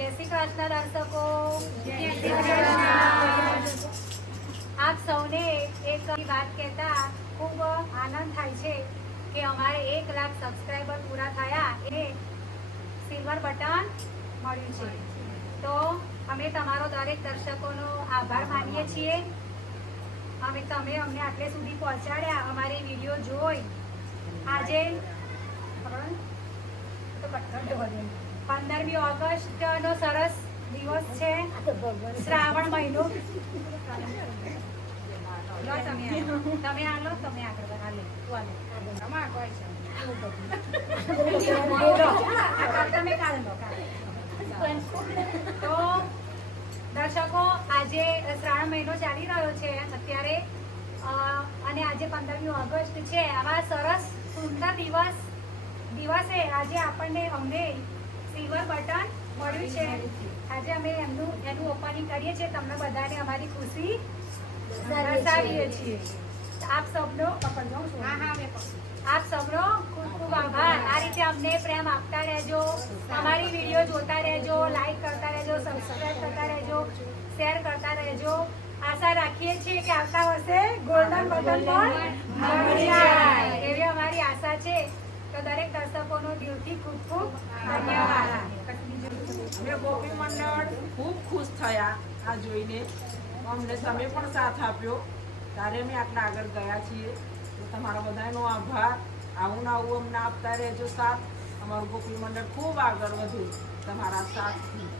જય શ્રી કૃષ્ણ દર્શકો. આપ સૌને એક વાત કહેતા ખૂબ આનંદ થાય છે કે અમારે એક લાખ સબસ્ક્રાઈબર પૂરા થયા એ સિલ્વર બટન મળ્યું છે. તો અમે તમારો દરેક દર્શકોનો આભાર માનીએ છીએ. અમે તમે અમને આટલે સુધી પહોંચાડ્યા અમારી વીડિયો જોઈ. આજે તો કટકટ. પંદરમી ઓગસ્ટ નો સરસ દિવસ છે. શ્રાવણ મહિનો. તમે આલો. તમે આગળ તો દર્શકો, આજે શ્રાવણ મહિનો ચાલી રહ્યો છે. અત્યારે અને આજે પંદરમી ઓગસ્ટ છે. આવા સરસ, સુંદર દિવસ, દિવસે આજે આપણને અમને સિલ્વર બટન મળ્યું છે. આજે અમે એમનું એનું ઓપનિંગ કરીએ છીએ. તમને બધાને અમારી ખુશી દર્શાવીએ છીએ. આપ સૌનો આપ સૌનો ખૂબ ખૂબ આભાર. આ રીતે અમને પ્રેમ આપતા રહેજો. અમારી વીડિયો જોતા રહેજો લાઈક કરતા રહેજો સબસ્ક્રાઈબ કરતા રહેજો શેર કરતા રહેજો. આશા રાખીએ છીએ કે આવતા વર્ષે ગોલ્ડન બટન પણ એવી અમારી આશા છે. તો દરેક દર્શકોનો દિલથી ખૂબ ખૂબ ધન્યવાદ. ગોપી મંડળ ખૂબ ખુશ થયા આ જોઈને. અમને તમે પણ સાથ આપ્યો. ત્યારે અમે આટલા આગળ ગયા છીએ. તો તમારા બધાનો આભાર. આવું ને આવું અમને આપતા રહેજો સાથ. અમારું ગોપી મંડળ ખૂબ આગળ વધે તમારા સાથથી.